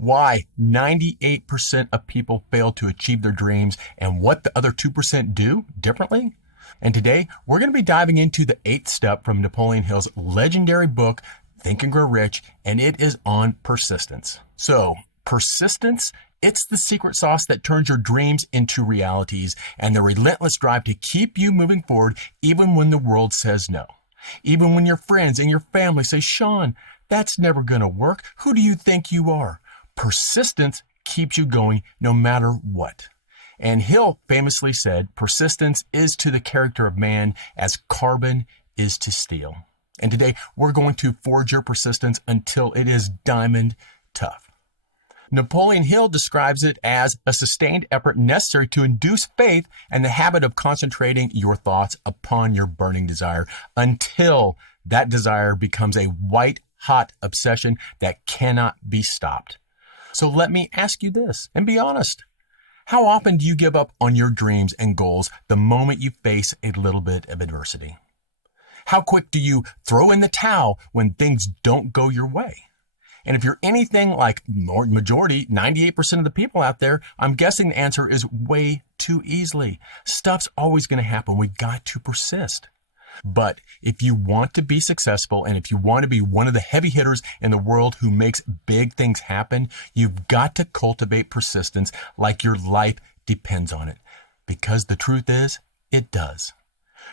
why 98% of people fail to achieve their dreams, and what the other 2% do differently. And today, we're going to be diving into the 8th step from Napoleon Hill's legendary book, Think and Grow Rich, and it is on persistence. So, persistence, it's the secret sauce that turns your dreams into realities and the relentless drive to keep you moving forward even when the world says no. Even when your friends and your family say, Sean, that's never going to work. Who do you think you are? Persistence keeps you going no matter what. And Hill famously said, persistence is to the character of man as carbon is to steel. And today we're going to forge your persistence until it is diamond tough. Napoleon Hill describes it as a sustained effort necessary to induce faith and the habit of concentrating your thoughts upon your burning desire until that desire becomes a white-hot obsession that cannot be stopped. So let me ask you this, and be honest. How often do you give up on your dreams and goals the moment you face a little bit of adversity? How quick do you throw in the towel when things don't go your way? And if you're anything like majority, 98% of the people out there, I'm guessing the answer is way too easily. Stuff's always going to happen. We've got to persist. But if you want to be successful and if you want to be one of the heavy hitters in the world who makes big things happen, you've got to cultivate persistence like your life depends on it. Because the truth is, it does.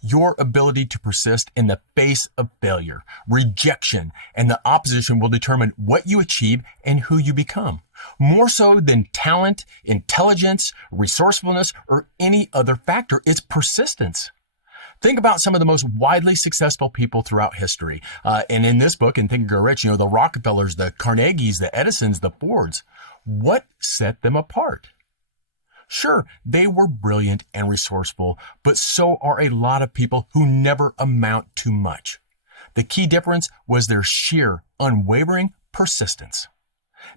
Your ability to persist in the face of failure, rejection, and the opposition will determine what you achieve and who you become. More so than talent, intelligence, resourcefulness, or any other factor, it's persistence. Think about some of the most widely successful people throughout history. And in this book, in Think and Grow Rich, the Rockefellers, the Carnegies, the Edisons, the Fords. What set them apart? Sure, they were brilliant and resourceful, but so are a lot of people who never amount to much. The key difference was their sheer, unwavering persistence.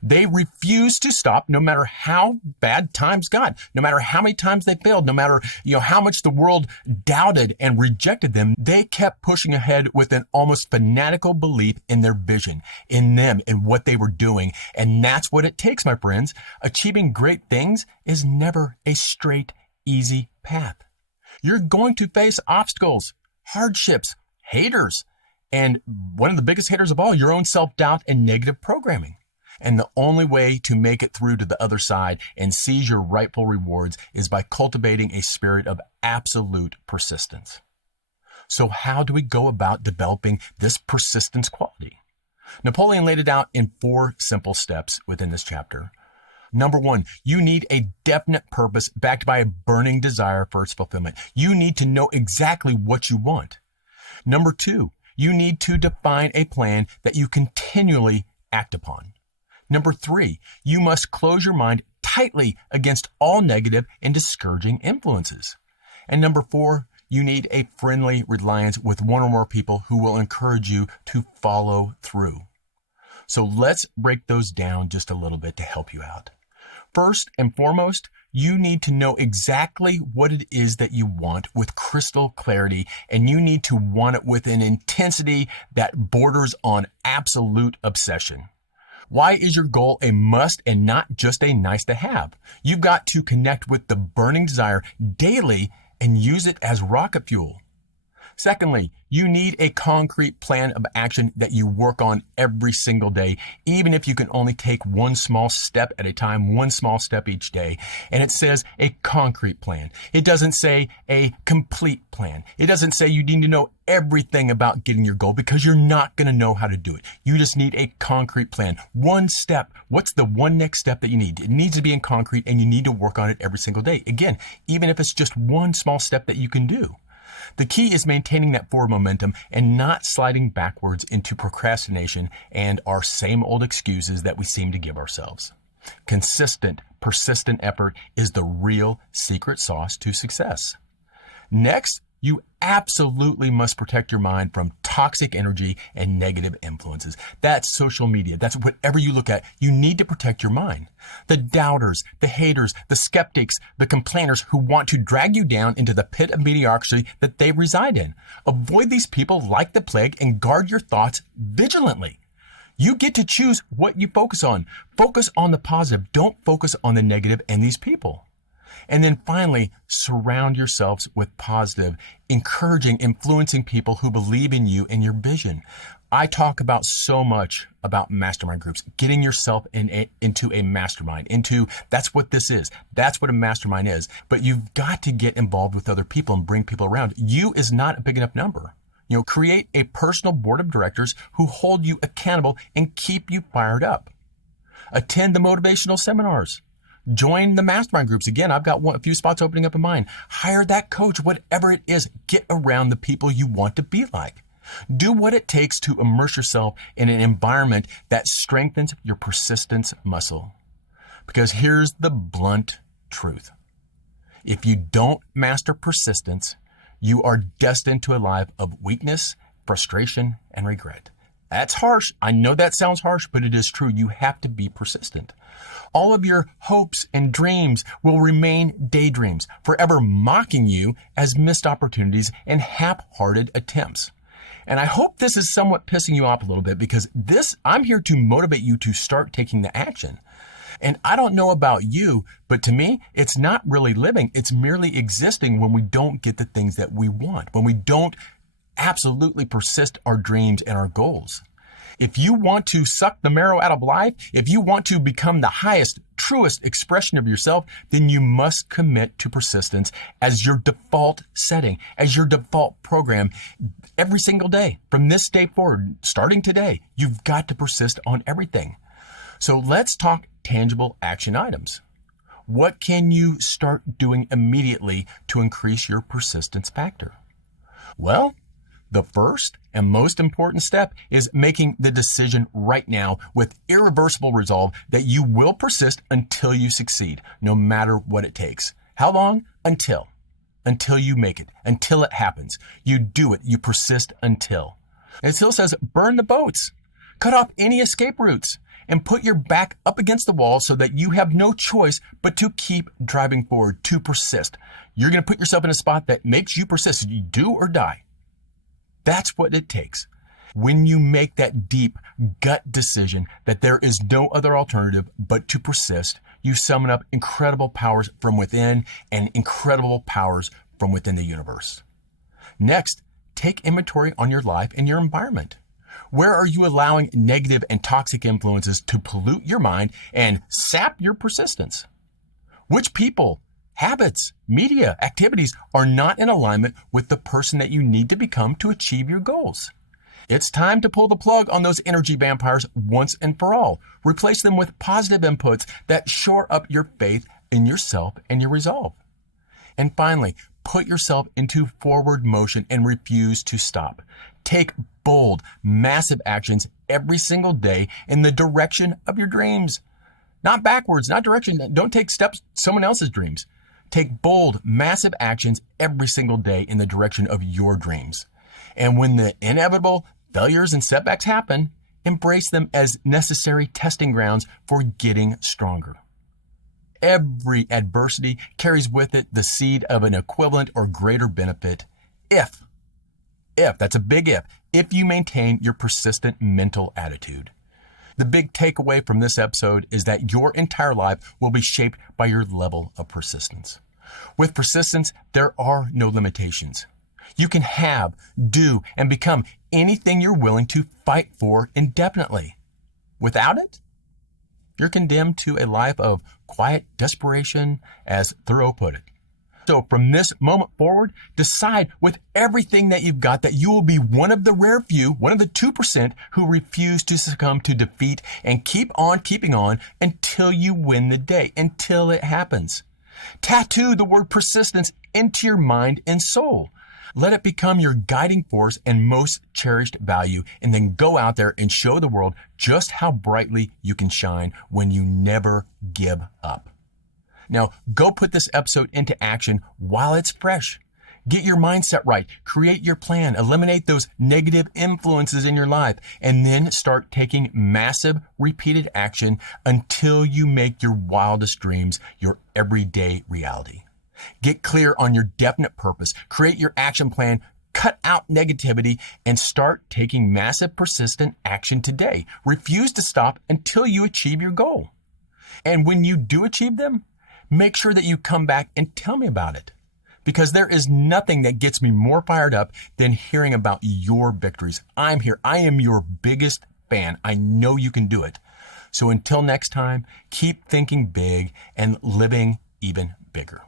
They refused to stop no matter how bad times got, no matter how many times they failed, no matter how much the world doubted and rejected them. They kept pushing ahead with an almost fanatical belief in their vision, in them, in what they were doing. And that's what it takes, my friends. Achieving great things is never a straight, easy path. You're going to face obstacles, hardships, haters, and one of the biggest haters of all, your own self-doubt and negative programming. And the only way to make it through to the other side and seize your rightful rewards is by cultivating a spirit of absolute persistence. So how do we go about developing this persistence quality? Napoleon laid it out in 4 simple steps within this chapter. Number 1, you need a definite purpose backed by a burning desire for its fulfillment. You need to know exactly what you want. Number 2, you need to define a plan that you continually act upon. Number 3, you must close your mind tightly against all negative and discouraging influences. And number 4, you need a friendly reliance with one or more people who will encourage you to follow through. So let's break those down just a little bit to help you out. First and foremost, you need to know exactly what it is that you want with crystal clarity, and you need to want it with an intensity that borders on absolute obsession. Why is your goal a must and not just a nice to have? You've got to connect with the burning desire daily and use it as rocket fuel. Secondly, you need a concrete plan of action that you work on every single day, even if you can only take one small step at a time, one small step each day. And it says a concrete plan. It doesn't say a complete plan. It doesn't say you need to know everything about getting your goal because you're not going to know how to do it. You just need a concrete plan. One step. What's the one next step that you need? It needs to be in concrete and you need to work on it every single day. Again, even if it's just one small step that you can do. The key is maintaining that forward momentum and not sliding backwards into procrastination and our same old excuses that we seem to give ourselves. Consistent, persistent effort is the real secret sauce to success. Next, you absolutely must protect your mind from toxic energy and negative influences. That's social media. That's whatever you look at. You need to protect your mind. The doubters, the haters, the skeptics, the complainers who want to drag you down into the pit of mediocrity that they reside in. Avoid these people like the plague and guard your thoughts vigilantly. You get to choose what you focus on. Focus on the positive. Don't focus on the negative and these people. And then finally, surround yourselves with positive, encouraging, influencing people who believe in you and your vision. I talk about so much about mastermind groups, getting yourself into a mastermind, that's what this is. That's what a mastermind is. But you've got to get involved with other people and bring people around. You is not a big enough number. Create a personal board of directors who hold you accountable and keep you fired up. Attend the motivational seminars. Join the mastermind groups. Again, I've got a few spots opening up in mine. Hire that coach, whatever it is. Get around the people you want to be like. Do what it takes to immerse yourself in an environment that strengthens your persistence muscle. Because here's the blunt truth. If you don't master persistence, you are destined to a life of weakness, frustration, and regret. That's harsh. I know that sounds harsh, but it is true. You have to be persistent. All of your hopes and dreams will remain daydreams, forever mocking you as missed opportunities and half-hearted attempts. And I hope this is somewhat pissing you off a little bit, because I'm here to motivate you to start taking the action. And I don't know about you, but to me, it's not really living. It's merely existing when we don't get the things that we want, when we don't absolutely persist our dreams and our goals. If you want to suck the marrow out of life, if you want to become the highest, truest expression of yourself, then you must commit to persistence as your default setting, as your default program every single day. From this day forward, starting today, you've got to persist on everything. So let's talk tangible action items. What can you start doing immediately to increase your persistence factor? Well, the first and most important step is making the decision right now with irreversible resolve that you will persist until you succeed, no matter what it takes. How long? Until you make it, until it happens. You do it. You persist until. And it still says burn the boats, cut off any escape routes, and put your back up against the wall so that you have no choice but to keep driving forward, to persist. You're going to put yourself in a spot that makes you persist. You do or die. That's what it takes. When you make that deep gut decision that there is no other alternative but to persist, you summon up incredible powers from within and incredible powers from within the universe. Next, take inventory on your life and your environment. Where are you allowing negative and toxic influences to pollute your mind and sap your persistence? Which people, habits, media, activities are not in alignment with the person that you need to become to achieve your goals? It's time to pull the plug on those energy vampires once and for all. Replace them with positive inputs that shore up your faith in yourself and your resolve. And finally, put yourself into forward motion and refuse to stop. Take bold, massive actions every single day in the direction of your dreams. Not backwards, not direction. Don't take steps someone else's dreams. Take bold, massive actions every single day in the direction of your dreams. And when the inevitable failures and setbacks happen, embrace them as necessary testing grounds for getting stronger. Every adversity carries with it the seed of an equivalent or greater benefit if, that's a big if you maintain your persistent mental attitude. The big takeaway from this episode is that your entire life will be shaped by your level of persistence. With persistence, there are no limitations. You can have, do, and become anything you're willing to fight for indefinitely. Without it, you're condemned to a life of quiet desperation, as Thoreau put it. So from this moment forward, decide with everything that you've got that you will be one of the rare few, one of the 2% who refuse to succumb to defeat and keep on keeping on until you win the day, until it happens. Tattoo the word persistence into your mind and soul. Let it become your guiding force and most cherished value, and then go out there and show the world just how brightly you can shine when you never give up. Now, go put this episode into action while it's fresh. Get your mindset right, create your plan, eliminate those negative influences in your life, and then start taking massive repeated action until you make your wildest dreams your everyday reality. Get clear on your definite purpose, create your action plan, Cut out negativity and start taking massive, persistent action today. Refuse to stop until you achieve your goal. And when you do achieve them, make sure that you come back and tell me about it. Because there is nothing that gets me more fired up than hearing about your victories. I'm here. I am your biggest fan. I know you can do it. So until next time, keep thinking big and living even bigger.